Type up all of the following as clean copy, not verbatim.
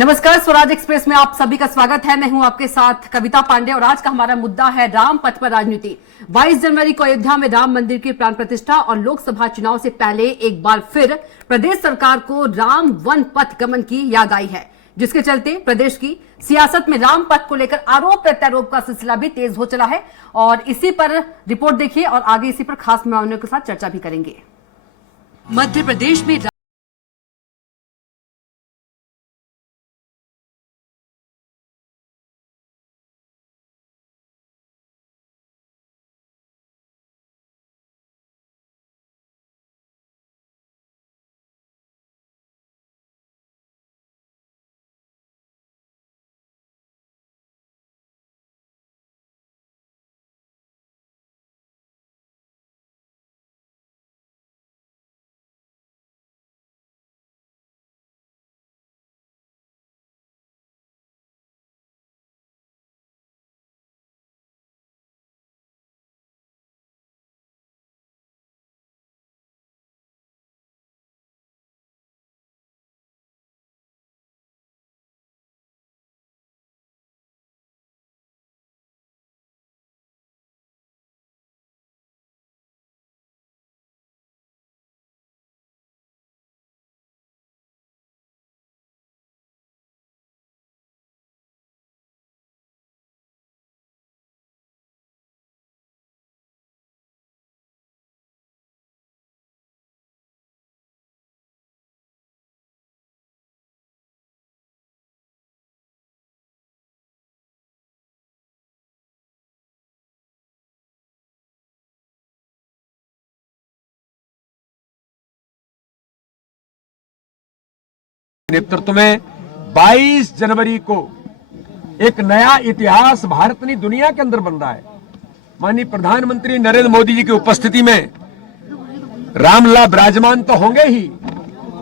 नमस्कार, स्वराज एक्सप्रेस में आप सभी का स्वागत है। मैं हूं आपके साथ कविता पांडे और आज का हमारा मुद्दा है राम पथ पर राजनीति। 22 जनवरी को अयोध्या में राम मंदिर की प्राण प्रतिष्ठा और लोकसभा चुनाव से पहले एक बार फिर प्रदेश सरकार को राम वन पथ गमन की याद आई है, जिसके चलते प्रदेश की सियासत में राम पथ को लेकर आरोप प्रत्यारोप का सिलसिला भी तेज हो चला है। और इसी पर रिपोर्ट देखिए और आगे इसी पर खास मेहमानों के साथ चर्चा भी करेंगे। मध्य प्रदेश में नेतृत्व में 22 जनवरी को एक नया इतिहास भारत की दुनिया के अंदर बन रहा है। माननीय प्रधानमंत्री नरेंद्र मोदी जी की उपस्थिति में रामलला विराजमान तो होंगे ही,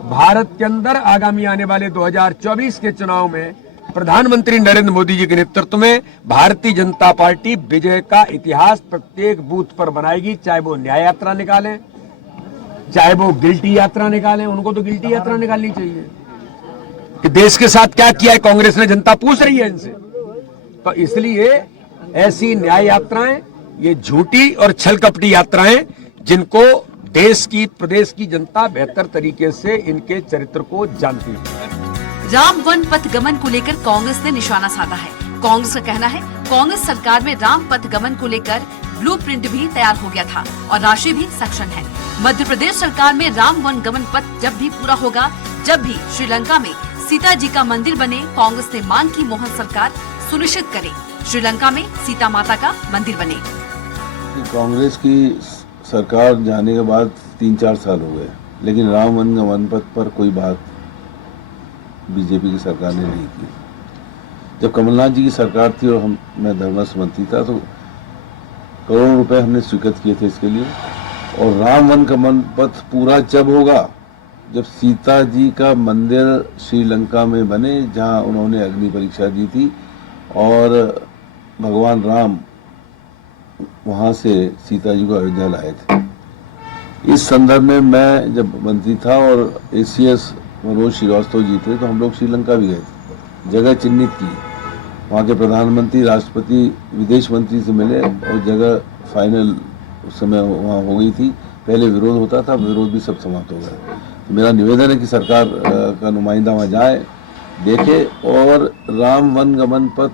भारत के अंदर आगामी आने वाले 2024 के चुनाव में प्रधानमंत्री नरेंद्र मोदी जी के नेतृत्व में भारतीय जनता पार्टी विजय का इतिहास प्रत्येक बूथ पर बनाएगी। चाहे वो न्याय यात्रा निकालें, चाहे वो गिल्टी यात्रा निकालें। उनको तो गिल्टी यात्रा निकालनी चाहिए कि देश के साथ क्या किया है कांग्रेस ने, जनता पूछ रही है इनसे। तो इसलिए ऐसी न्याय यात्राएं, ये झूठी और छलकपटी यात्राएं, जिनको देश की प्रदेश की जनता बेहतर तरीके से इनके चरित्र को जानती है। राम वन पथ गमन को लेकर कांग्रेस ने निशाना साधा है। कांग्रेस का कहना है कांग्रेस सरकार में राम पथ गमन को लेकर ब्लूप्रिंट भी तैयार हो गया था और राशि भी सक्षम है। मध्य प्रदेश सरकार में राम वन गमन पथ जब भी पूरा होगा, जब भी श्रीलंका में सीता जी का मंदिर बने, कांग्रेस ने मांग की मोहन सरकार सुनिश्चित करे श्रीलंका में सीता माता का मंदिर बने। कांग्रेस की सरकार जाने के बाद 3-4 साल हो गए, लेकिन राम वन गमन पथ पर कोई बात बीजेपी की सरकार ने नहीं की। जब कमलनाथ जी की सरकार थी और मैं धर्मस्थ मंत्री था, तो करोड़ों रुपए हमने स्वीकृत किए थे इसके लिए। और राम वन गमन पथ पूरा जब होगा, जब सीता जी का मंदिर श्रीलंका में बने, जहां उन्होंने अग्नि परीक्षा दी थी और भगवान राम वहां से सीता जी को अयोध्या लाए थे। इस संदर्भ में मैं जब मंत्री था और एसीएस मनोज श्रीवास्तव जी थे, तो हम लोग श्रीलंका भी गए थे, जगह चिन्हित की, वहाँ के प्रधानमंत्री, राष्ट्रपति, विदेश मंत्री से मिले और जगह फाइनल उस समय वहाँ हो गई थी। पहले विरोध होता था, विरोध भी सब समाप्त हो गया। तो मेरा निवेदन है कि सरकार का नुमाइंदा वहाँ जाए, देखे और राम वन गमन पथ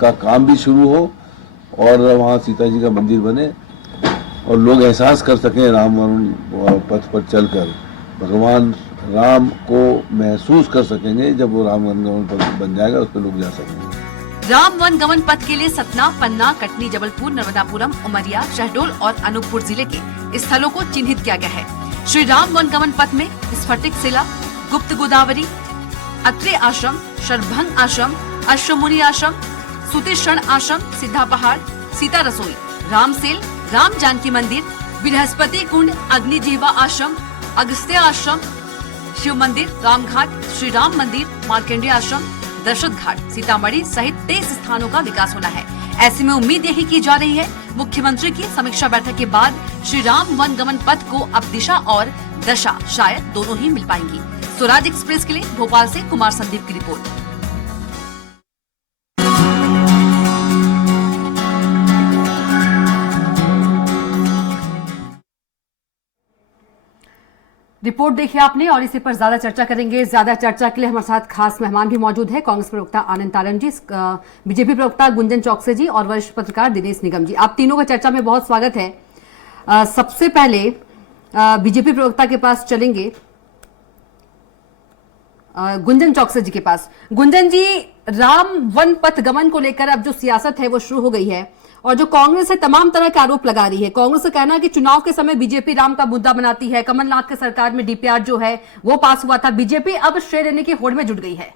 का काम भी शुरू हो और वहाँ सीता जी का मंदिर बने और लोग एहसास कर सकें राम वन पथ पर चलकर, भगवान राम को महसूस कर सकेंगे। जब वो राम वन गमन पथ बन जाएगा, उस पर लोग जा सकेंगे। राम वन गमन पथ के लिए सतना, पन्ना, कटनी, जबलपुर, नर्मदापुरम, उमरिया, शहडोल और अनूपपुर जिले के स्थलों को चिन्हित किया गया है। श्री राम वन गमन पथ में स्फटिक शिला, गुप्त गोदावरी, अत्रे आश्रम, शरभंग आश्रम, अश्वमुनि आश्रम, सुतिक्षण आश्रम, सिद्धा पहाड़, सीता रसोई, रामसेल, राम जानकी मंदिर, बृहस्पति कुंड, अग्निजीवा आश्रम, अगस्त्य आश्रम, शिव मंदिर, रामघाट, श्री राम मंदिर, मार्कंडेय आश्रम, दशरथ घाट, सीतामढ़ी सहित 23 स्थानों का विकास होना है। ऐसे में उम्मीद यही की जा रही है मुख्यमंत्री की समीक्षा बैठक के बाद श्री राम वन गमन पथ को अब दिशा और दशा शायद दोनों ही मिल पाएंगी। स्वराज एक्सप्रेस के लिए भोपाल से कुमार संदीप की रिपोर्ट। रिपोर्ट देखी आपने और इसी पर ज्यादा चर्चा करेंगे। ज्यादा चर्चा के लिए हमारे साथ खास मेहमान भी मौजूद है, कांग्रेस प्रवक्ता आनंद तारण जी, बीजेपी प्रवक्ता गुंजन चौकसे जी और वरिष्ठ पत्रकार दिनेश निगम जी। आप तीनों का चर्चा में बहुत स्वागत है। सबसे पहले बीजेपी प्रवक्ता के पास चलेंगे, गुंजन चौकसे जी के पास। गुंजन जी, राम वन पथ गमन को लेकर अब जो सियासत है वो शुरू हो गई है और जो कांग्रेस है तमाम तरह के आरोप लगा रही है। कांग्रेस का कहना है कि चुनाव के समय बीजेपी राम का मुद्दा बनाती है, कमलनाथ के सरकार में डीपीआर जो है वो पास हुआ था, बीजेपी अब श्रेय लेने की होड़ में जुट गई है।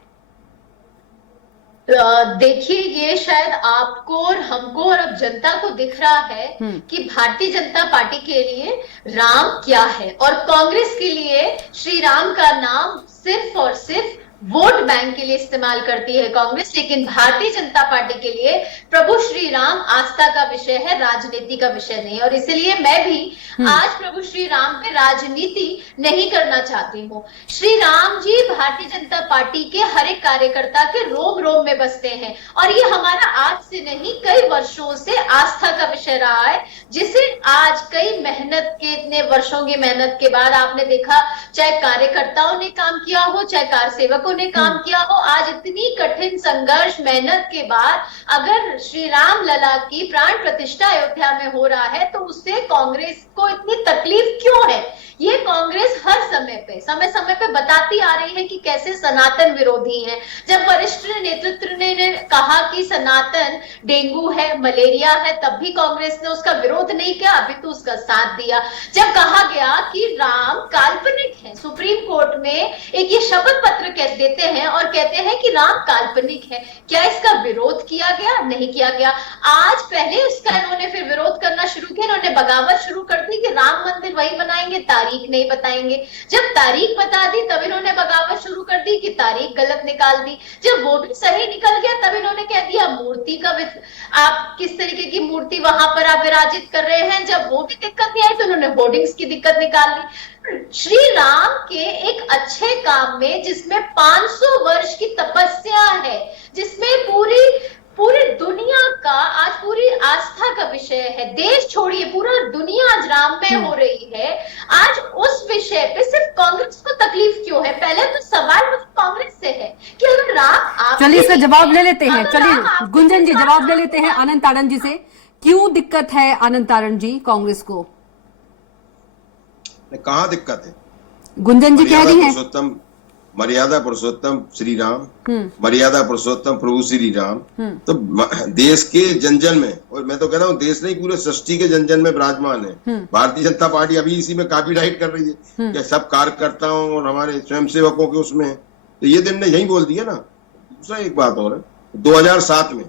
देखिए, ये शायद आपको और हमको और अब जनता को दिख रहा है कि भारतीय जनता पार्टी के लिए राम क्या है और कांग्रेस के लिए श्री राम का नाम सिर्फ और सिर्फ वोट बैंक के लिए इस्तेमाल करती है कांग्रेस। लेकिन भारतीय जनता पार्टी के लिए प्रभु श्री राम आस्था का विषय है, राजनीति का विषय नहीं। और इसलिए मैं भी आज प्रभु श्री राम पे राजनीति नहीं करना चाहती हूँ। श्री राम जी भारतीय जनता पार्टी के हर एक कार्यकर्ता के रोम रोम में बसते हैं और ये हमारा आज से नहीं कई वर्षों से आस्था का विषय रहा है, जिसे आज कई मेहनत के, इतने वर्षों की मेहनत के बाद आपने देखा, चाहे कार्यकर्ताओं ने काम किया हो, चाहे कारसेवक ने काम किया हो, आज इतनी कठिन संघर्ष मेहनत के बाद अगर श्री राम लला की प्राण प्रतिष्ठा अयोध्या में हो रहा है तो उससे कांग्रेस को इतनी तकलीफ क्यों है? ये कांग्रेस हर समय पे बताती आ रही है कि कैसे सनातन विरोधी है। जब वरिष्ठ नेतृत्व ने कहा कि सनातन डेंगू है, मलेरिया है, तब भी कांग्रेस ने उसका विरोध नहीं किया, अभी तो उसका साथ दिया। जब कहा गया कि राम काल्पनिक है, सुप्रीम कोर्ट में एक ये शपथ पत्र कह देते हैं और कहते हैं कि राम काल्पनिक है, क्या इसका विरोध किया गया? नहीं किया गया। आज पहले उसका इन्होंने फिर विरोध करना शुरू किया, इन्होंने बगावत शुरू कर दी कि राम मंदिर वही बनाएंगे, तारीख नहीं बताएंगे। जब तारीख बता दी तब इन्होंने बगावत शुरू कर दी कि तारीख गलत निकाल दी। जब वो भी सही निकल गया तब इन्होंने कह दिया मूर्ति का आप किस तरीके की मूर्ति वहां पर आप विराजित कर रहे हैं। जब वो भी दिक्कत नहीं आई तो इन्होंने होर्डिंग्स की दिक्कत निकाल दी। श्री राम के एक अच्छे काम में जिसमें 500 वर्ष की तपस्या है, जिसमें पूरी दुनिया का आज पूरी आस्था का विषय है, देश छोड़िए पूरा दुनिया आज राम में हो रही है, आज उस विषय पे सिर्फ कांग्रेस को तकलीफ क्यों है? पहले तो सवाल मुझे कांग्रेस से है कि अगर राम, चलिए इसका जवाब ले लेते हैं। चलिए गुंजन जी जवाब ले लेते हैं आनंद तारण जी से। क्यों दिक्कत है आनंद तारण जी कांग्रेस को? कहाँ दिक्कत है? गुंजन जी कह रही हैं मर्यादा पुरुषोत्तम श्री राम, मर्यादा पुरुषोत्तम प्रभु श्री राम। तो देश के जन जन में, और मैं तो कह रहा हूँ देश नहीं पूरे सृष्टि के जन जन में विराजमान है। भारतीय जनता पार्टी अभी इसी में कॉपीराइट कर रही है कि सब कार्यकर्ताओं और हमारे स्वयंसेवकों के उसमें, तो ये दिन ने यही बोल दिया ना। दूसरा एक बात और है, 2007 में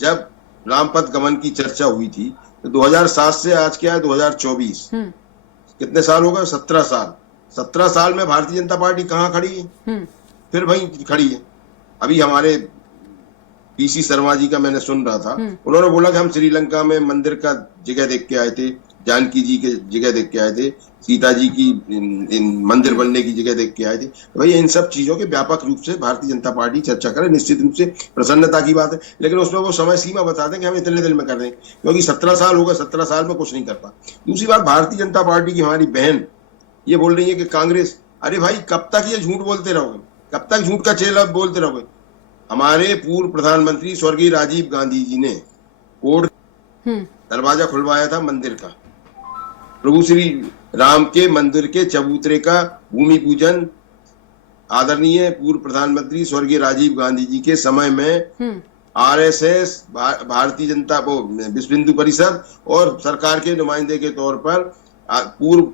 जब रामपथ गमन की चर्चा हुई थी तो 2007 से आज क्या है 2024, कितने साल हो गए? 17 साल। 17 साल में भारतीय जनता पार्टी कहाँ खड़ी है? फिर वहीं खड़ी है। अभी हमारे पीसी शर्मा जी का मैंने सुन रहा था, उन्होंने बोला कि हम श्रीलंका में मंदिर का जगह देख के आए थे, जानकी जी के जगह देख के आए थे, सीता जी की मंदिर बनने की जगह देख के आए थे। भाई इन सब चीजों के व्यापक रूप से भारतीय जनता पार्टी चर्चा करे, निश्चित रूप से प्रसन्नता की बात है, लेकिन उसमें वो समय सीमा बता दें कि हम इतने दिन में कर रहे हैं, क्योंकि 17 साल हो गए, 17 साल में कुछ नहीं कर पा। दूसरी बात, भारतीय जनता पार्टी की हमारी बहन ये बोल रही है कि कांग्रेस, अरे भाई कब तक ये झूठ बोलते रहोगे? कब तक झूठ का चेला बोलते रहोगे? हमारे पूर्व प्रधानमंत्री स्वर्गीय राजीव गांधी जी ने कोर्ट दरवाजा खुलवाया था मंदिर का, प्रभु श्री राम के मंदिर के चबूतरे का भूमि पूजन आदरणीय पूर्व प्रधानमंत्री स्वर्गीय राजीव गांधी जी के समय में आरएसएस, भारतीय जनता विश्व हिंदू परिषद और सरकार के नुमाइंदे के तौर पर पूर्व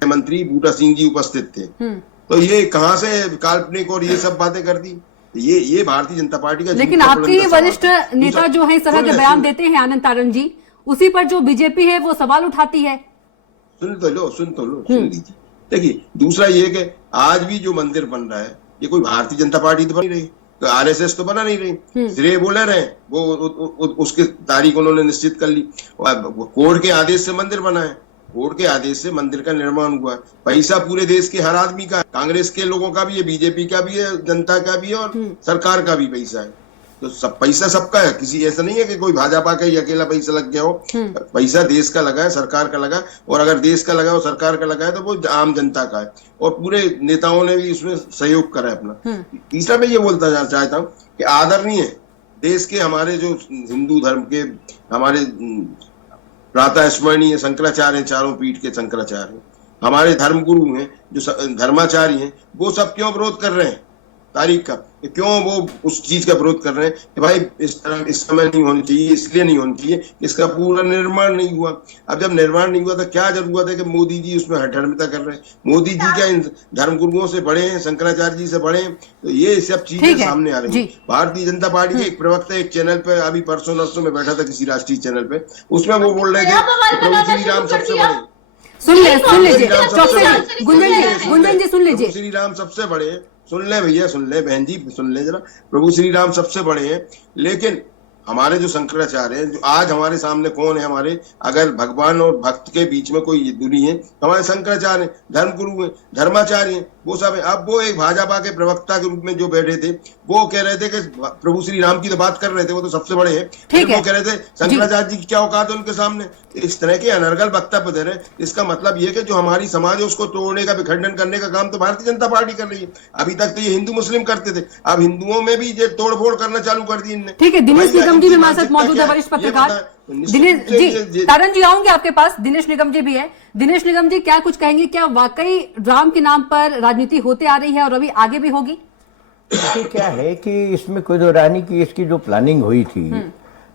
मंत्री बूटा सिंह जी उपस्थित थे। तो ये कहां से काल्पनिक और ये सब बातें कर दी? ये भारतीय जनता पार्टी का। लेकिन आपके वरिष्ठ नेता जो है इस तरह के बयान देते हैं आनंद तारण जी, उसी पर जो बीजेपी है वो सवाल उठाती है। सुन तो लो सुन लीजिए। देखिए, दूसरा ये कि आज भी जो मंदिर बन रहा है ये कोई भारतीय जनता पार्टी तो बनी रही, तो आरएसएस तो बना नहीं रही, श्रेय बोले रहे, वो उसकी तारीख उन्होंने निश्चित कर ली, कोर्ट के आदेश से मंदिर बना है। कोर्ट के आदेश से मंदिर का निर्माण हुआ है। पैसा पूरे देश के हर आदमी का है, कांग्रेस के लोगों का भी है, बीजेपी का भी है, जनता का भी है और सरकार का भी पैसा है। तो सब पैसा सबका है, किसी ऐसा नहीं है कि कोई भाजपा का ही अकेला पैसा लग गया हो। पैसा देश का लगा है, सरकार का लगा है, और अगर देश का लगा और सरकार का लगा है तो वो आम जनता का है, और पूरे नेताओं ने भी इसमें सहयोग करा है अपना। तीसरा मैं ये बोलता चाहता हूँ कि आदरणीय देश के हमारे जो हिंदू धर्म के हमारे प्रातः स्मरणीय शंकराचार्य, चारों पीठ के शंकराचार्य, हमारे धर्मगुरु हैं, जो धर्माचार्य हैं, वो सब क्यों विरोध कर रहे हैं तारीख का? क्यों वो उस चीज का विरोध कर रहे हैं कि भाई इस तरह इस समय नहीं होनी चाहिए, इसलिए नहीं होनी चाहिए, इसका पूरा निर्माण नहीं हुआ। अब जब निर्माण नहीं हुआ तो क्या जरूरत है कि मोदी जी उसमें हठधर्मिता कर रहे हैं? मोदी जी क्या इन धर्मगुरुओं से बड़े हैं, शंकराचार्य जी से बड़े हैं? तो ये सब चीजें सामने आ रही है। भारतीय जनता पार्टी के एक प्रवक्ता एक चैनल पे अभी परसों नरसों में बैठा था किसी राष्ट्रीय चैनल पे, उसमें वो बोल रहे थे प्रभु श्री राम सबसे बड़े, सुन लीजिए गुंजन जी सुन लीजिए। प्रभु श्री राम सबसे बड़े, सुन ले भैया, सुन ले बहन जी, सुन ले जरा। प्रभु श्री राम सबसे बड़े हैं, लेकिन हमारे जो शंकराचार्य हैं, जो आज हमारे सामने कौन है? हमारे अगर भगवान और भक्त के बीच में कोई दूरी है, हमारे शंकराचार्य हैं, धर्मगुरु हैं, धर्माचार्य हैं, वो सब है। अब वो एक भाजपा के प्रवक्ता के रूप में जो बैठे थे, वो कह रहे थे कि प्रभु श्री राम की तो बात कर रहे थे, वो तो सबसे बड़े हैं, फिर वो कह रहे थे शंकराचार्य जी की क्या औकात है उनके सामने। इस तरह के अनर्गल वक्तव्य दे रहे हैं। इसका मतलब ये कि जो हमारी समाज है उसको तोड़ने का, विखंडन करने का काम तो भारतीय जनता पार्टी कर रही है। अभी तक तो ये हिंदू मुस्लिम करते थे, अब हिंदुओं में भी ये तोड़फोड़ करना चालू कर दी इनने। ठीक है, दिनेश निगम जी भी हमारे साथ मौजूद है, वरिष्ठ पत्रकार दिनेश जी। तारन जी आऊंगे आपके पास, दिनेश निगम जी भी है। दिनेश निगम जी, क्या कुछ कहेंगे? क्या वाकई राम के नाम पर राजनीति होते आ रही है और अभी आगे भी होगी? देखिए क्या है कि इसमें कोई दो रानी की इसकी जो प्लानिंग हुई थी,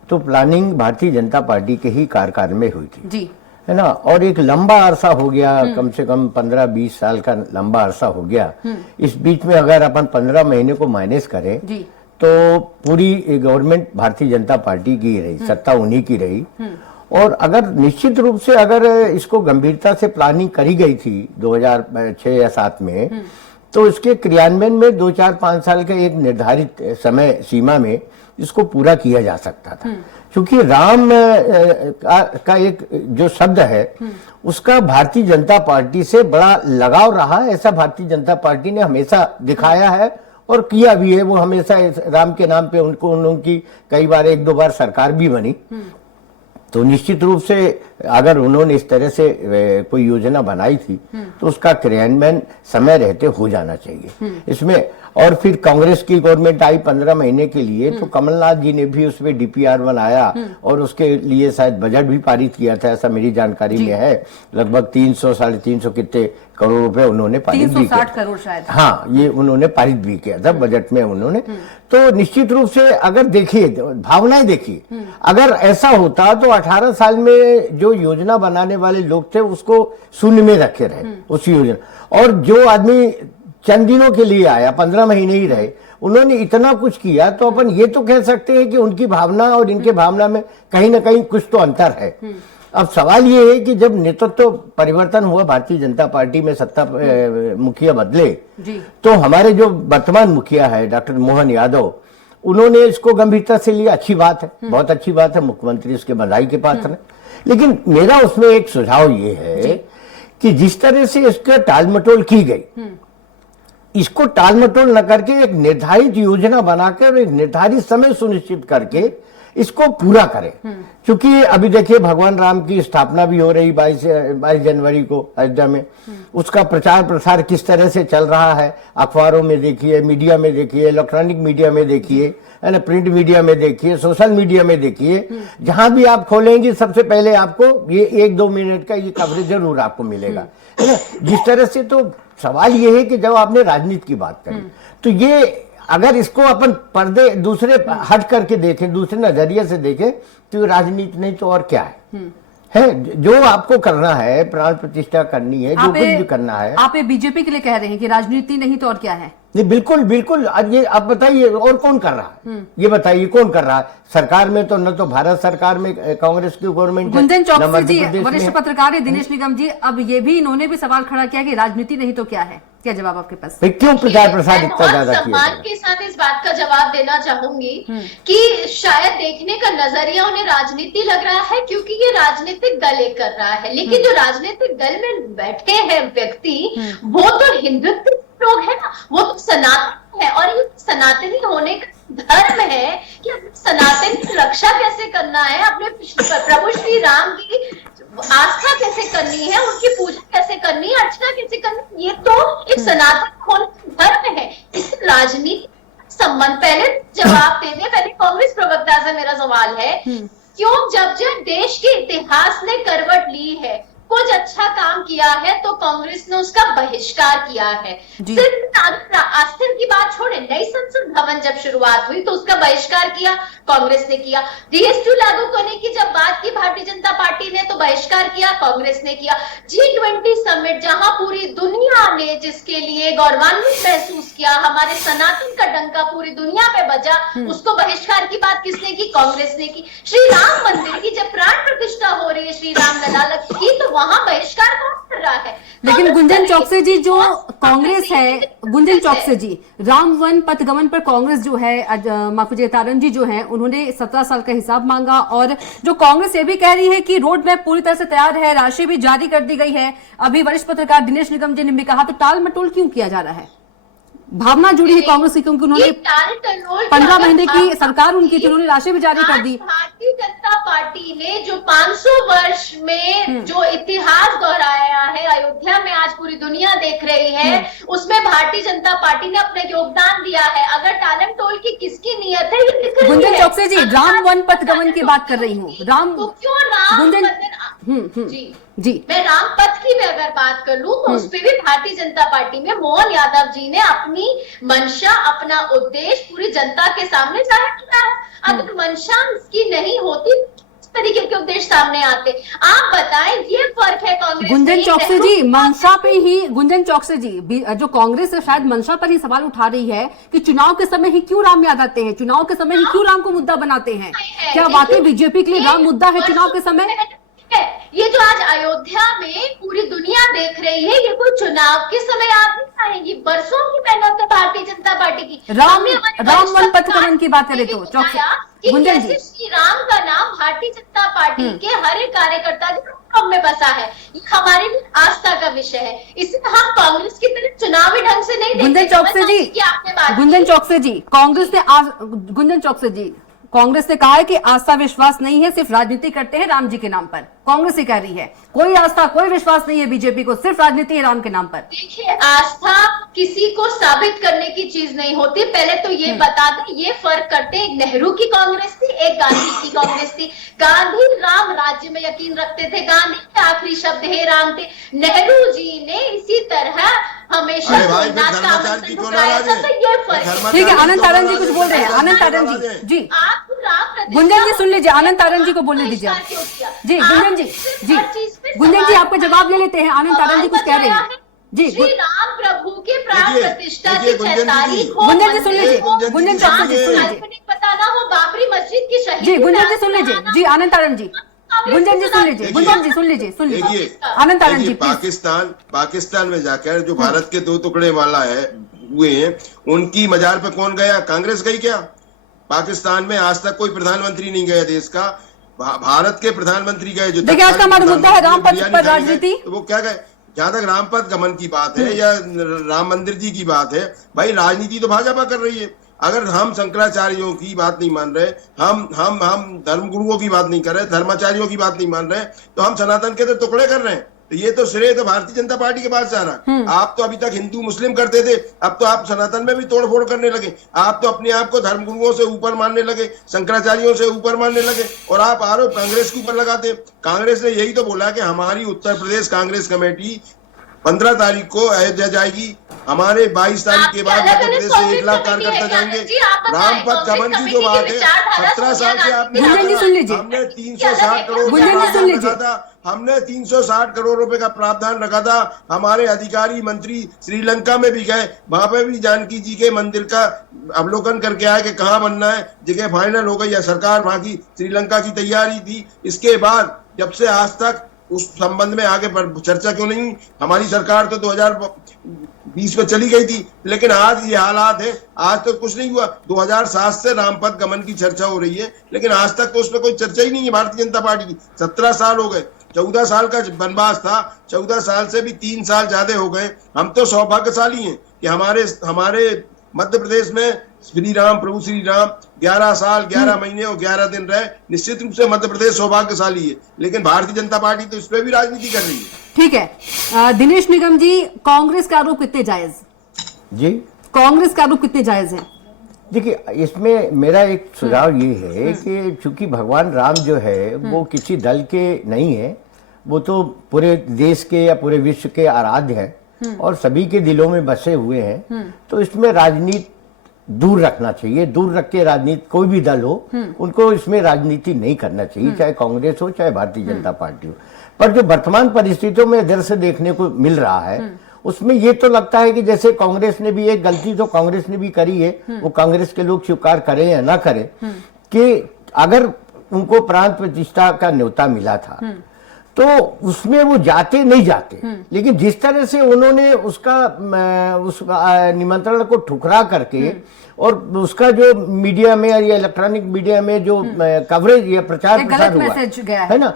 तो प्लानिंग भारतीय जनता पार्टी के ही कार्यकाल में हुई थी जी, है ना। और एक लंबा अरसा हो गया, कम से कम 15-20 साल का लंबा अरसा हो गया। इस बीच में अगर अपन 15 महीने को माइनस करें जी, तो पूरी गवर्नमेंट भारतीय जनता पार्टी की रही, सत्ता उन्हीं की रही। और अगर निश्चित रूप से अगर इसको गंभीरता से प्लानिंग करी गई थी 2006 या 7 में, तो इसके क्रियान्वयन में 2-4-5 साल के एक निर्धारित समय सीमा में इसको पूरा किया जा सकता था। क्योंकि राम का एक जो शब्द है उसका भारतीय जनता पार्टी से बड़ा लगाव रहा है, ऐसा भारतीय जनता पार्टी ने हमेशा दिखाया है और किया भी है। वो हमेशा राम के नाम पे उनकी कई बार 1-2 बार सरकार भी बनी। तो निश्चित रूप से अगर उन्होंने इस तरह से कोई योजना बनाई थी तो उसका क्रियान्वयन समय रहते हो जाना चाहिए इसमें। और फिर कांग्रेस की गवर्नमेंट आई 15 महीने के लिए, तो कमलनाथ जी ने भी उसमें डीपीआर बनाया और उसके लिए शायद बजट भी पारित किया था, ऐसा मेरी जानकारी में है। लगभग 300-350 कितने करोड़ रुपए उन्होंने पारित भी किया, 360 करोड़ शायद। हाँ, ये उन्होंने पारित भी किया था बजट में उन्होंने। तो निश्चित रूप से अगर देखिए, भावनाएं देखिए, अगर ऐसा होता तो 18 साल में जो योजना बनाने वाले लोग थे उसको शून्य में रखे रहे उस योजना। और जो आदमी चंद दिनों के लिए आया, 15 महीने ही रहे, उन्होंने इतना कुछ किया, तो अपन ये तो कह सकते हैं कि उनकी भावना और इनके भावना में कहीं ना कहीं कुछ तो अंतर है। अब सवाल ये है कि जब नेतृत्व परिवर्तन हुआ भारतीय जनता पार्टी में, सत्ता मुखिया बदले, तो हमारे जो वर्तमान मुखिया है डॉक्टर मोहन यादव, उन्होंने इसको गंभीरता से लिया। अच्छी बात है, बहुत अच्छी बात है, मुख्यमंत्री इसके बधाई के पात्र हैं। लेकिन मेरा उसमें एक सुझाव ये है कि जिस तरह से इसका टालमटोल की गई, इसको टालमटोल न करके एक निर्धारित योजना बनाकर एक निर्धारित समय सुनिश्चित करके इसको पूरा करें। क्योंकि अभी देखिए भगवान राम की स्थापना भी हो रही 22 जनवरी को अयोध्या में, उसका प्रचार प्रसार किस तरह से चल रहा है, अखबारों में देखिए, मीडिया में देखिए, इलेक्ट्रॉनिक मीडिया में देखिए, है ना, प्रिंट मीडिया में देखिए, सोशल मीडिया में देखिए, जहां भी आप खोलेंगे सबसे पहले आपको ये 1-2 मिनट का ये कवरेज जरूर आपको मिलेगा, है ना। जिस तरह से, तो सवाल ये है कि जब आपने राजनीति की बात करी, तो ये अगर इसको अपन पर्दे दूसरे हट करके देखें, दूसरे नजरिए से देखें, तो राजनीति नहीं तो और क्या है जो आपको करना है, प्राण प्रतिष्ठा करनी है, जो कुछ भी करना है। आप बीजेपी के लिए कह रहे हैं कि राजनीति नहीं तो और क्या है? नहीं, बिल्कुल बिल्कुल। आज ये आप बताइए और कौन कर रहा है, ये बताइए कौन कर रहा है? सरकार में तो न तो भारत सरकार में कांग्रेस की गवर्नमेंट, गुंजन चौकसी जी वरिष्ठ पत्रकार है, दिनेश निगम जी, अब ये भी इन्होंने भी सवाल खड़ा किया कि राजनीति नहीं तो क्या है? क्या जवाब आपके पास? भाई क्यों प्रचार प्रसार मैं इतना बहुत ज्यादा किया जा सम्मान रहा है? के साथ इस बात का जवाब देना चाहूंगी कि शायद देखने का नजरिया उन्हें राजनीति लग रहा है, क्योंकि ये राजनीतिक दल एक कर रहा है, लेकिन जो राजनीतिक दल में बैठे हैं व्यक्ति वो तो हिंदुत्व लोग है ना, वो तो सनातन है, और ये सनातनी होने का धर्म है कि अपने सनातन की रक्षा कैसे करना है, अपने प्रभु श्री राम की आस्था कैसे करनी है, उनकी पूजा कैसे करनी है, अर्चना कैसे करनी है, ये तो एक सनातन होने का धर्म है। इस राजनीति संबंध पहले जवाब दे दे। पहले कांग्रेस प्रवक्ता से मेरा सवाल है, क्यों जब देश के इतिहास ने करवट ली है, कुछ अच्छा काम किया है तो कांग्रेस ने उसका बहिष्कार किया है। सिर्फ आस्था की बात छोड़े, नई संसद भवन जब शुरुआत हुई तो उसका बहिष्कार किया कांग्रेस ने किया। DSTU लागू करने की जब बात की भारतीय जनता पार्टी ने तो बहिष्कार किया कांग्रेस ने किया। G20 समिट जहां पूरी दुनिया ने जिसके लिए गौरवान्वित महसूस किया, हमारे सनातन का डंका पूरी दुनिया में बजा, उसको बहिष्कार की बात किसने की? कांग्रेस ने की। श्री राम मंदिर की जब प्राण प्रतिष्ठा हो रही है श्री राम लला की, तो वहां बहिष्कार कौन कर रहा है? लेकिन गुंजन चौकसे जी, जो कांग्रेस है, गुंजन चौकसे जी, राम वन पथ गमन पर कांग्रेस जो है, माफ कीजिए तारण जी जो है, उन्होंने 17 साल का हिसाब मांगा, और जो कांग्रेस ये भी कह रही है कि रोड मैप पूरी तरह से तैयार है, राशि भी जारी कर दी गई है। अभी वरिष्ठ पत्रकार दिनेश निगम जी ने भी कहा, तो टाल मटोल क्यों किया जा रहा है? भावना जुड़ी है कांग्रेस की, क्योंकि उन्होंने 15 महीने की सरकार उनकी थी, उन्होंने राशि भी जारी कर दी। भारतीय जनता पार्टी ने जो 500 वर्ष में जो इतिहास दोहराया है, अयोध्या में आज पूरी दुनिया देख रही है, उसमें भारतीय जनता पार्टी ने अपना योगदान दिया है। अगर टालम टोल की किसकी नीयत है, ये दिख रही है। गुंजन चौकसे जी, राम वन पथ गमन की बात कर रही हूँ। राम, तो क्यों राम गुंजन जी, मैं राम पथ की भी अगर बात कर लूं तो उस पर भी भारतीय जनता पार्टी में मोहन यादव जी ने अपनी मंशा, अपना उद्देश्य पूरी जनता के सामने जाहिर किया है। अगर मंशा इसकी नहीं होती, इस तरीके के उद्देश्य सामने आते। आप बताएं, ये फर्क है कांग्रेस। गुंजन चौकसे जी, मंशा पे ही, गुंजन चौकसे जी, जो कांग्रेस है शायद मंशा पर ही सवाल उठा रही है कि चुनाव के समय ही क्यों राम याद आते हैं, चुनाव के समय ही क्यों राम को मुद्दा बनाते हैं? क्या वाकई बीजेपी के लिए राम मुद्दा है चुनाव के समय? ये जो आज अयोध्या में पूरी दुनिया देख रही है, ये कोई चुनाव के समय आप नहीं आएंगी, बरसों की मेहनत है भारतीय जनता पार्टी की। राम वन पथ गमन की बात करें तो गुंजन जी, श्री राम का नाम भारतीय जनता पार्टी के हर एक कार्यकर्ता के में बसा है, ये हमारे लिए आस्था का विषय है। इसे हम कांग्रेस की तरह चुनावी ढंग से नहीं देखते। गुंजन चौकसे जी, गुंजन चौकसे जी, कांग्रेस ने आज, गुंजन चौकसे जी, कांग्रेस ने कहा है कि आस्था विश्वास नहीं है, सिर्फ राजनीति करते हैं राम जी के नाम पर। कांग्रेस ही कह रही है कोई आस्था कोई विश्वास नहीं है बीजेपी को, सिर्फ राजनीति है राम के नाम पर। देखिए, आस्था किसी को साबित करने की चीज नहीं होती। पहले तो ये बता दें, ये फर्क करते हैं, एक नेहरू की कांग्रेस थी, एक गांधी की कांग्रेस थी। गांधी राम राज्य में यकीन रखते थे, गांधी के आखिरी शब्द हे राम थे। नेहरू जी ने इसी तरह हमेशा ठीक है। आनंद तारण जी कुछ बोल रहे हैं, आनंद तारण जी, गुंजन जी सुन लीजिए, आनंद तारण जी को बोलने दीजिए जी। गुंजन जी आपका जवाब ले लेते हैं, आनंद तारण जी कुछ कह रहे हैं जी। श्री राम प्रभु के प्राण प्रतिष्ठा की 6 तारीख को गुंजन जी सुन लीजिए, गुंजन चौकसे जी सुन लीजिए, बताना हो बाबरी मस्जिद की शहीद जी। गुंजन जी सुन लीजिए जी, आनंद तारण जी, गुंजन जी सुन लीजिए, गुंजन जी सुन लीजिए, आनंद तारण जी। पाकिस्तान में जाकर जो भारत के 2 टुकड़े वाला है हुए हैं, उनकी मजार पे कौन गया? कांग्रेस गई क्या? पाकिस्तान में आज तक कोई प्रधानमंत्री नहीं गया देश का, भारत के प्रधानमंत्री गए। जो देखिए, आज का हमारा मुद्दा है राम पथ पर राजनीति, तो वो क्या गए? जहां तक रामपथ गमन की बात है या राम मंदिर जी की बात है, भाई राजनीति तो भाजपा कर रही है। अगर हम शंकराचार्यों की बात नहीं मान रहे, हम धर्मगुरुओं की बात नहीं कर रहे, धर्माचार्यों की बात नहीं मान रहे, तो हम सनातन के तो टुकड़े कर रहे हैं। तो ये तो श्रेय तो भारतीय जनता पार्टी के पास जा रहा है। आप तो अभी तक हिंदू मुस्लिम करते थे, अब तो आप सनातन में भी तोड़फोड़ करने लगे। आप तो अपने आप को धर्मगुरुओं से ऊपर मानने लगे, शंकराचार्यों से ऊपर मानने लगे, और आप आरोप कांग्रेस के ऊपर लगाते। कांग्रेस ने यही तो बोला कि हमारी उत्तर प्रदेश कांग्रेस कमेटी 15 तारीख को अयोध्या जाएगी, हमारे 22 तारीख के बाद मध्य प्रदेश से 1 लाख कार्यकर्ता जाएंगे। रामपथ गमन की जो बात है, 17 साल से आपने हमने 360 करोड़ रखा था, हमने 360 करोड़ रुपए का प्रावधान रखा था। हमारे अधिकारी मंत्री श्रीलंका में भी गए, वहां पे भी जानकी जी के मंदिर का अवलोकन करके आए कि कहाँ बनना है, जगह फाइनल हो गई है। सरकार वहां की श्रीलंका की तैयारी थी। इसके बाद जब से आज तक उस संबंध में आगे चर्चा क्यों नहीं हुई? हमारी सरकार तो 2020 में चली गई थी, लेकिन आज ये हालात है, आज तो कुछ नहीं हुआ। 2007 से रामपथ गमन की चर्चा हो रही है, लेकिन आज तक तो उसमें कोई चर्चा ही नहीं है भारतीय जनता पार्टी की। 17 साल हो गए, 14 साल का वनवास था, 14 साल से भी 3 साल ज्यादा हो गए। हम तो सौभाग्यशाली हैं कि हमारे मध्य प्रदेश में श्री राम, प्रभु श्री राम 11 साल 11 महीने और 11 दिन रहे। निश्चित रूप से मध्य प्रदेश सौभाग्यशाली है, लेकिन भारतीय जनता पार्टी तो इस पर भी राजनीति कर रही है। ठीक है, दिनेश निगम जी, कांग्रेस का आरोप कितने जायज? जी, कांग्रेस का आरोप कितने जायज है? देखिए, इसमें मेरा एक सुझाव ये है कि चूंकि भगवान राम जो है वो किसी दल के नहीं है, वो तो पूरे देश के या पूरे विश्व के आराध्य हैं और सभी के दिलों में बसे हुए हैं। तो इसमें राजनीति दूर रखना चाहिए, दूर रख के राजनीति, कोई भी दल हो उनको इसमें राजनीति नहीं करना चाहिए, चाहे कांग्रेस हो चाहे भारतीय जनता पार्टी हो। पर जो वर्तमान परिस्थितियों में इधर से देखने को मिल रहा है, उसमें ये तो लगता है कि जैसे कांग्रेस ने भी, एक गलती तो कांग्रेस ने भी करी है, वो कांग्रेस के लोग स्वीकार करें या ना करें, कि अगर उनको प्रांत प्रतिष्ठा का न्योता मिला था तो उसमें वो जाते नहीं जाते, लेकिन जिस तरह से उन्होंने उस निमंत्रण को ठुकरा करके और उसका जो मीडिया में या इलेक्ट्रॉनिक मीडिया में जो कवरेज या प्रचार प्रसार हुआ है ना,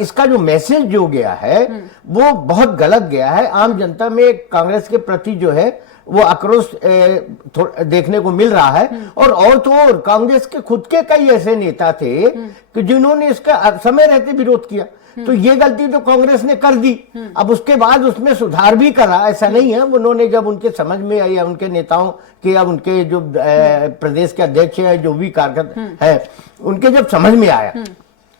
इसका जो मैसेज जो गया है वो बहुत गलत गया है। आम जनता में कांग्रेस के प्रति जो है वो आक्रोश देखने को मिल रहा है। और तो और कांग्रेस के खुद के कई ऐसे नेता थे कि जिन्होंने इसका समय रहते विरोध किया, तो ये गलती तो कांग्रेस ने कर दी। अब उसके बाद उसमें सुधार भी करा, ऐसा नहीं है। उन्होंने जब उनके समझ में आई, या उनके नेताओं के या उनके जो प्रदेश के अध्यक्ष है, जो भी कार्यकर्ता है, उनके जब समझ में आया,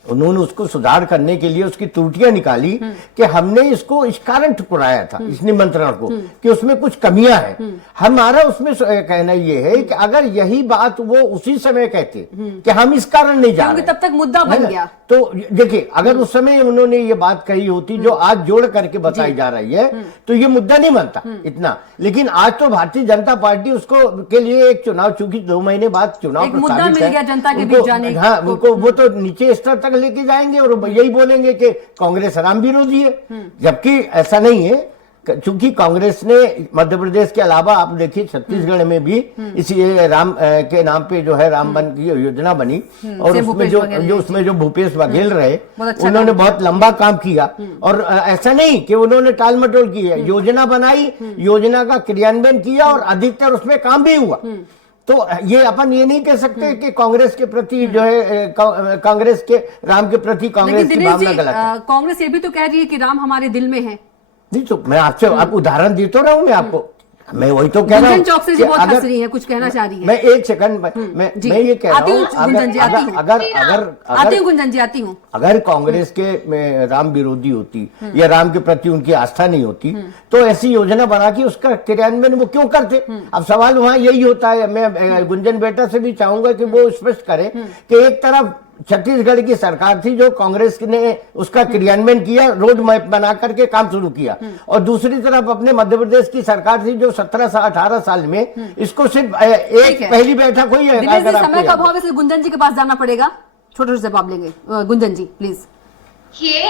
उन्होंने उसको सुधार करने के लिए उसकी त्रुटियां निकाली कि हमने इसको इस कारण ठुकराया था, इस निमंत्रण को, कि उसमें कुछ कमियां हैं। हमारा उसमें कहना ये है कि अगर यही बात वो उसी समय कहते कि हम इस कारण नहीं जा रहे, तब तक मुद्दा बन गया। तो देखिए, अगर उस समय उन्होंने ये बात कही होती जो आज जोड़ करके बताई जा रही है, तो ये मुद्दा नहीं बनता इतना। लेकिन आज तो भारतीय जनता पार्टी उसको के लिए एक चुनाव, चूंकि 2 महीने बाद चुनाव मुद्दा मिल गया जनता के बीच जाने, हाँ, उनको वो तो नीचे स्तर तक लेके जाएंगे और यही बोलेंगे कि कांग्रेस राम विरोधी है, जबकि ऐसा नहीं है। चूंकि कांग्रेस ने मध्य प्रदेश के अलावा आप देखिए छत्तीसगढ़ में भी इसी राम के नाम पे जो है राम वन की योजना बनी, और उसमें जो भूपेश बघेल रहे, उन्होंने बहुत लंबा काम किया। और ऐसा नहीं कि उन्होंने टाल मटोल की है, योजना बनाई, योजना का क्रियान्वयन किया और अधिकतर उसमें काम भी हुआ। तो ये अपन ये नहीं कह सकते कि कांग्रेस के प्रति जो है कांग्रेस के राम के प्रति कांग्रेस की भावना गलत है। कांग्रेस ये भी तो कह रही है कि राम हमारे दिल में है। नहीं, तो मैं आपसे आप उदाहरण देता रहा हूँ, मैं आपको, मैं वही तो कह रहा हूँ। चौक से जी बहुत हंस रही है, कुछ कहना चाह रही है। मैं एक सेकंड मैं ये कह रहा हूँ, अगर कांग्रेस के राम विरोधी होती या राम के प्रति उनकी आस्था नहीं होती, तो ऐसी योजना बना के उसका क्रियान्वयन वो क्यों करते? अब सवाल वहां यही होता है। मैं गुंजन बेटा से भी चाहूंगा कि वो स्पष्ट करे कि एक तरफ छत्तीसगढ़ की सरकार थी जो कांग्रेस ने उसका क्रियान्वयन किया, रोड मैप बना करके काम शुरू किया, और दूसरी तरफ अपने मध्य प्रदेश की सरकार थी जो 18 साल में इसको सिर्फ एक पहली बैठक हुई है। समय का अभाव है, इसलिए गुंजन जी के पास जाना पड़ेगा, छोटे से जवाब लेंगे। गुंजन जी प्लीज। ये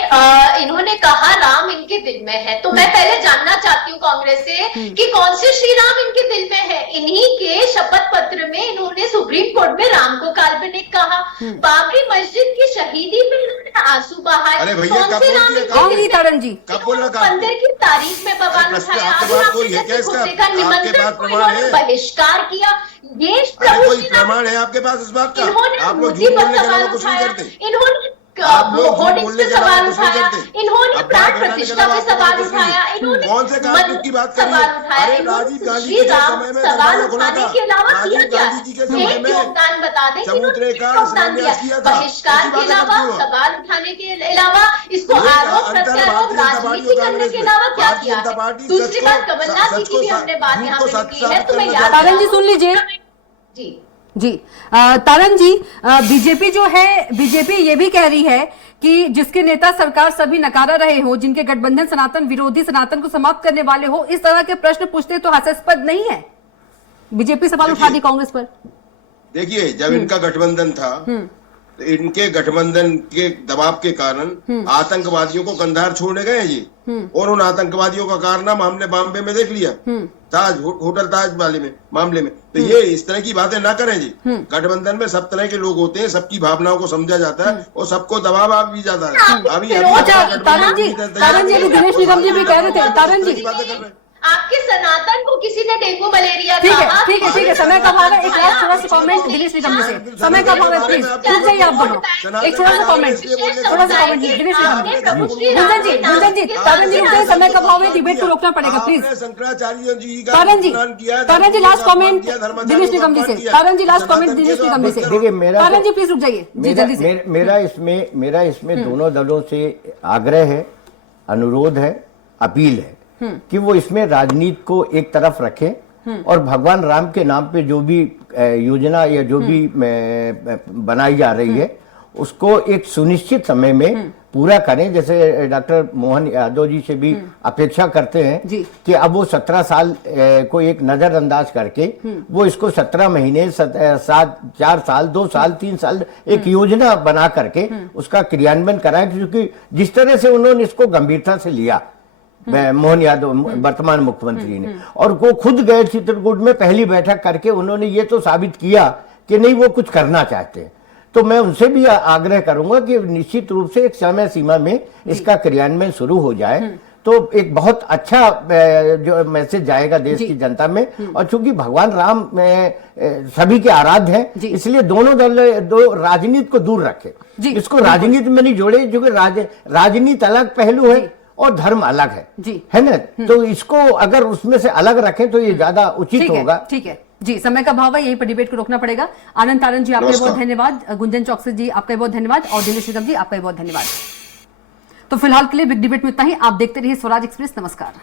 इन्होंने कहा राम इनके दिल में है, तो मैं पहले जानना चाहती हूँ कांग्रेस से कि कौन से श्री राम इनके दिल में है। इन्हीं के शपथ पत्र में इन्होंने सुप्रीम कोर्ट में राम को काल्पनिक कहा, बाबरी मस्जिद की शहीदी में इन्होंने आंसू बहाए। कौन से राम जी 15 की तारीख में बवाल उठाया, का निमंत्रण इन्होंने बहिष्कार किया। ये प्रभु श्री राम प्रमाण है आपके पास इस बात का? इन्होंने मूर्ति पर सवाल उठाया, इन्होंने होर्डिंग्स पे सवाल उठाया, इन्होंने प्राण प्रतिष्ठा पे सवाल उठाया, इन्होंने कौन से कानून की बात कर रही है? अरे राजीव गांधी के समय में सवाल उठाने के अलावा किया क्या? एक योगदान बता दें, योगदान दिया बहिष्कार के अलावा, सवाल उठाने के अलावा, इसको आरोप प्रत्यारोप राजनीति करने के अलावा क्या किया है? दूसरी बात, कमलनाथ जी की भी हमने बात यहाँ पे की है, तो मैं याद तारन जी सुन लीजिए जी। तारन जी, बीजेपी जो है, बीजेपी ये भी कह रही है कि जिसके नेता सरकार सभी नकारा रहे हो, जिनके गठबंधन सनातन विरोधी, सनातन को समाप्त करने वाले हो, इस तरह के प्रश्न पूछते तो हास्यास्पद नहीं है। बीजेपी सवाल उठा दी कांग्रेस पर। देखिए, जब इनका गठबंधन था तो इनके गठबंधन के दबाव के कारण आतंकवादियों को कंधार छोड़ने गए हैं जी, और उन आतंकवादियों का कारनामा हमने बॉम्बे में देख लिया, ताज होटल ताज वाले में मामले में। तो ये इस तरह की बातें ना करें जी। गठबंधन में सब तरह के लोग होते हैं, सबकी भावनाओं को समझा जाता है और सबको दबाव आ भी जाता है। अभी अच्छा तारण जी अभी दिनेश निगम जी भी कह रहे थे, तारण जी आपके सनातन को किसी ने डेंगू मलेरिया ठीक है कहा। ठीक है ठीक है, समय का अभाव है। एक लास्ट थोड़ा सा कमेंट दिनेश निगम जी से, समय का अभाव है, प्लीज रुक जाइए आप दोनों, एक थोड़ा सा कमेंट दिनेश निगम जी। गुंजन जी तारण जी रुक जाइए, समय का अभाव है, डिबेट को रोकना पड़ेगा प्लीज। शंकराचार्य जी का तारण जी लास्ट कमेंट दिनेश निगम जी से, तारण जी लास्ट कमेंट दिनेश निगम जी से। देखिए मेरा तारण जी प्लीज रुक जाइए जी जल्दी से। मेरा इसमें दोनों दलों से आग्रह है, अनुरोध है, अपील है कि वो इसमें राजनीति को एक तरफ रखें और भगवान राम के नाम पे जो भी योजना या जो भी बनाई जा रही है उसको एक सुनिश्चित समय में पूरा करें। जैसे डॉक्टर मोहन यादव जी से भी अपेक्षा करते हैं कि अब वो 17 साल को एक नजरअंदाज करके वो इसको 17 महीने 4 साल 2 साल 3 साल एक योजना बना करके उसका क्रियान्वयन कराएं, क्योंकि जिस तरह से उन्होंने इसको गंभीरता से लिया मोहन यादव वर्तमान मुख्यमंत्री ने, और वो खुद गए चित्रकूट में पहली बैठक करके उन्होंने ये तो साबित किया कि नहीं वो कुछ करना चाहते हैं। तो मैं उनसे भी आग्रह करूंगा कि निश्चित रूप से एक समय सीमा में इसका क्रियान्वयन शुरू हो जाए तो एक बहुत अच्छा जो मैसेज जाएगा देश की जनता में। और चूंकि भगवान राम सभी के आराध्य हैं, इसलिए दोनों दल राजनीति को दूर रखे, इसको राजनीति में नहीं जोड़े, क्योंकि राजनीति अलग पहलू है और धर्म अलग है ना। तो इसको अगर उसमें से अलग रखें तो ये ज्यादा उचित होगा। ठीक है जी, समय का भाव है, यहीं पर डिबेट को रोकना पड़ेगा। आनंद तारण जी आपका बहुत धन्यवाद, गुंजन चौकसी जी आपका बहुत धन्यवाद और दिनेश निगम जी आपका बहुत धन्यवाद। तो फिलहाल के लिए बिग डिबेट में इतना ही। आप देखते रहिए स्वराज एक्सप्रेस। नमस्कार।